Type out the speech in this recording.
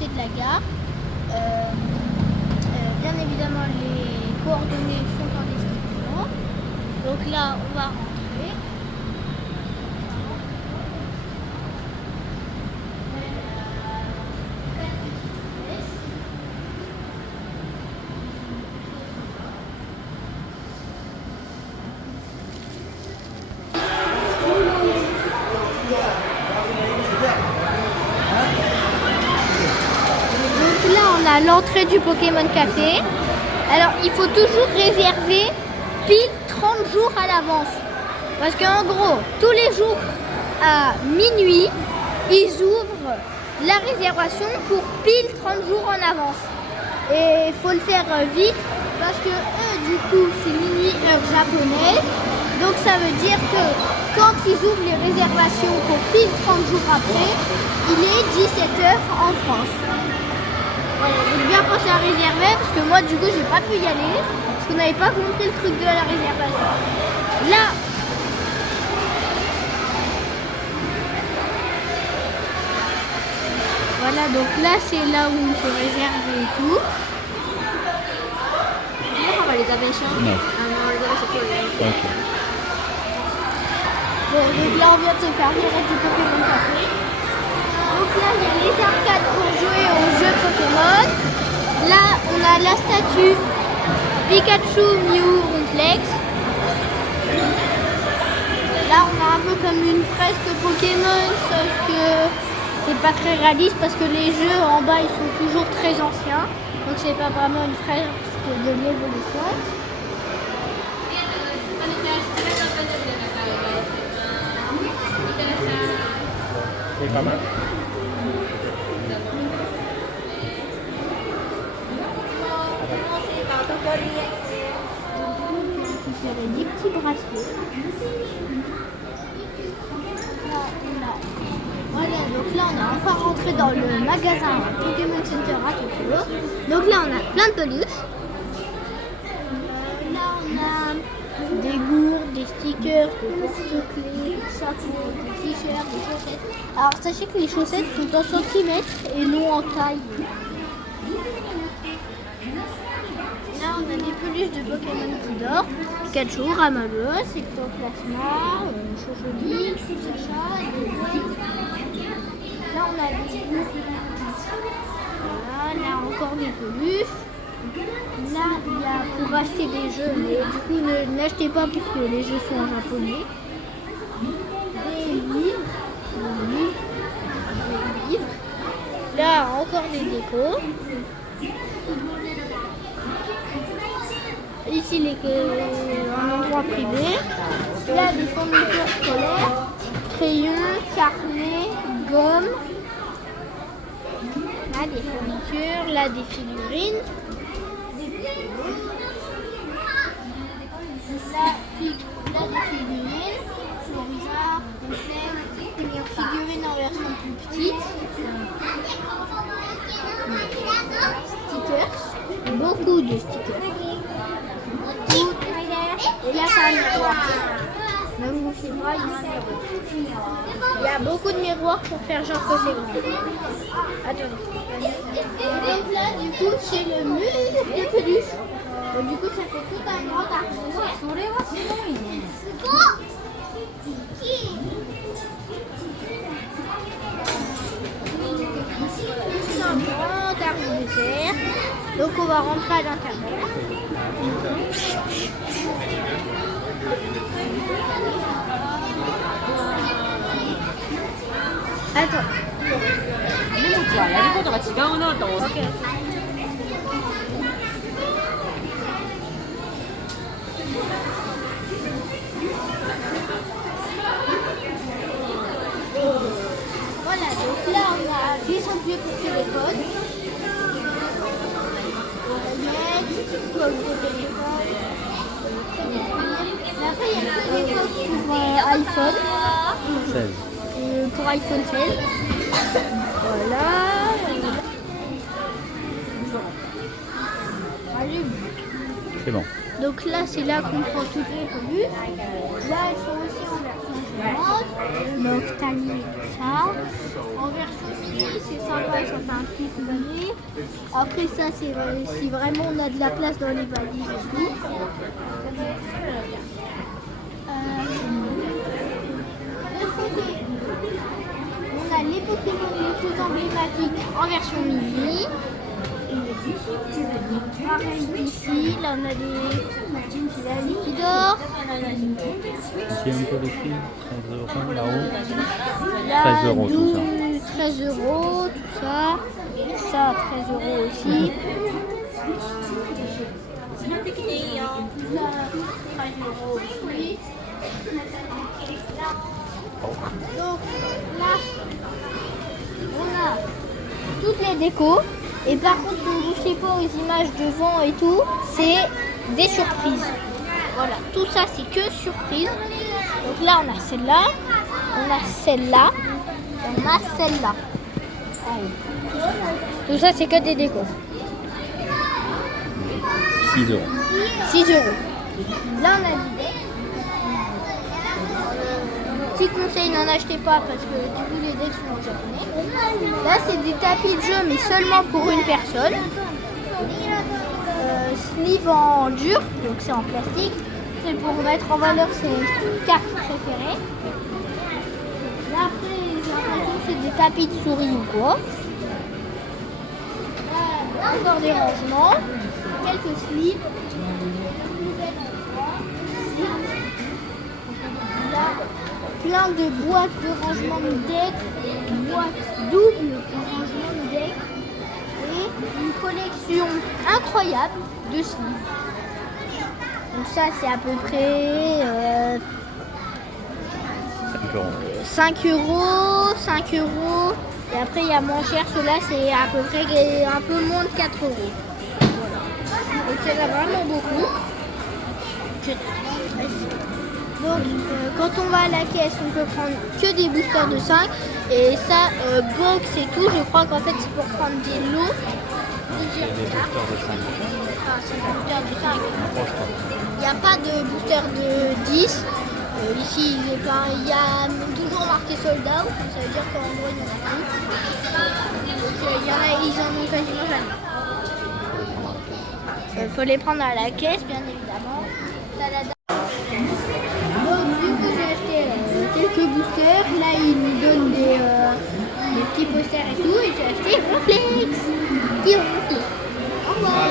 côté de la gare. Bien évidemment, les coordonnées sont en description. Donc là, on va rentrer. Donc là, on a l'entrée du Pokémon Café. Alors, il faut toujours réserver pile 30 jours à l'avance. Parce qu'en gros, tous les jours à minuit, ils ouvrent la réservation pour pile 30 jours en avance. Et il faut le faire vite parce que eux, du coup, c'est minuit heure japonaise. Donc ça veut dire que quand ils ouvrent les réservations pour pile 30 jours après, il est 17h en France. Voilà, donc bien penser à réserver parce que moi du coup j'ai pas pu y aller parce qu'on n'avait pas compris le truc de la réservation. Là, voilà, donc là c'est là où on peut réserver et tout. On va les abeilles. Non. Ah non, les abeilles c'est cool. Ok. Bon, donc là on vient de se faire virer du Pokémon Café. Donc là il y a les arcades pour jouer aux jeux Pokémon. Là on a la statue Pikachu Mew Complex. Là on a un peu comme une fresque Pokémon sauf que c'est pas très réaliste parce que les jeux en bas ils sont toujours très anciens. Donc c'est pas vraiment une fresque de l'évolution. C'est pas mal. Récupérer des petits bracelets. Là, voilà, donc là on est enfin rentré dans le magasin Pokémon Center à Tokyo. Donc là on a plein de peluches. Là on a des gourdes, des stickers, des porte-clés, des chapeaux, des t-shirts, des chaussettes. Alors sachez que les chaussettes sont en centimètres et non en taille. Là on a des peluches de Pokémon qui dorment. Pikachu, Ramalos, Ectoplasma, Chocholi, Sacha, là on a des voilà, là encore des peluches. Là il y a pour acheter des jeux, mais du coup n'achetez pas puisque les jeux sont en japonais. Des livres, des livres. Là encore des décos. Ici, un endroit privé. Là, des fournitures scolaires, crayons, carnets, gommes. Là, des fournitures. Là, des figurines. Là, des figurines. Florizard, figurines en version plus petite. Stickers. Beaucoup de stickers. Et là, c'est un miroir. Même vous savez pas, il y a beaucoup de miroirs pour faire genre que c'est grand. Attendez. Donc là, du coup, c'est le mur de peluche. Donc, du coup, ça fait tout un grand arbre. C'est un grand arbre de terre. Donc, on va rentrer à l'intérieur. Attends. 荷物はやることが違うなと思って。Voilà, donc là on a descendu pour téléphone. Oreillettes, coque de téléphone. Après il y a que des coques pour iPhone. 16. Pour iPhone 16. Voilà. Allume. C'est bon. Donc là c'est là qu'on prend toutes les peluches. Là elles sont aussi en version Donc Tali et tout ça. En version mini, c'est sympa, ça fait un petit souvenir. Après ça, c'est si vraiment on a de la place dans les valises et tout. De ce côté, on a les Pokémon les plus emblématiques en version mini. Pareil ici, là on a la Liquidor. Ici un peu les prix, 13 € là-haut. Là, 13 € tout ça. 13 euros, tout ça. Ça, 13 € aussi. Ça, 13 € aussi. Donc là, on a toutes les décos. Et par contre, ne vous fiez pas aux images devant et tout, c'est des surprises. Voilà, tout ça c'est que surprise. Donc là, on a celle-là, on a celle-là, on a celle-là. Tout ça c'est que des décos. 6 €. 6 €. Là, on a l'idée. Petit conseil, n'en achetez pas parce que du coup les decks sont en japonais. Là c'est des tapis de jeu mais seulement pour une personne. Sleeve en dur, donc c'est en plastique. C'est pour mettre en valeur ses cartes préférées. Là après j'ai l'impression que c'est des tapis de souris ou quoi. Là encore des rangements, quelques sleeves. Là, plein de boîtes de rangement de deck, boîtes doubles de rangement de deck et une collection incroyable de sleeves. Donc ça c'est à peu près 5 €, 5 €. Et après il y a moins cher, ceux-là c'est à peu près un peu moins de 4 €. Voilà. Donc il y en a vraiment beaucoup. Donc quand on va à la caisse, on peut prendre que des boosters de 5. Et ça, box et tout, je crois qu'en fait c'est pour prendre des lots. C'est des boosters de 5. Ah, c'est des boosters de 5. Non, je crois. Il n'y a pas de booster de 10. Ici, il y a toujours marqué sold out. Ça veut dire qu'en gros, il y en a plus. Donc ils en ont quasiment jamais. Il faut les prendre à la caisse, bien évidemment. Donc, vu que j'ai acheté quelques boosters, là ils nous donnent des petits posters et tout, et j'ai acheté Ronflex. Qui Ronflex. Au revoir.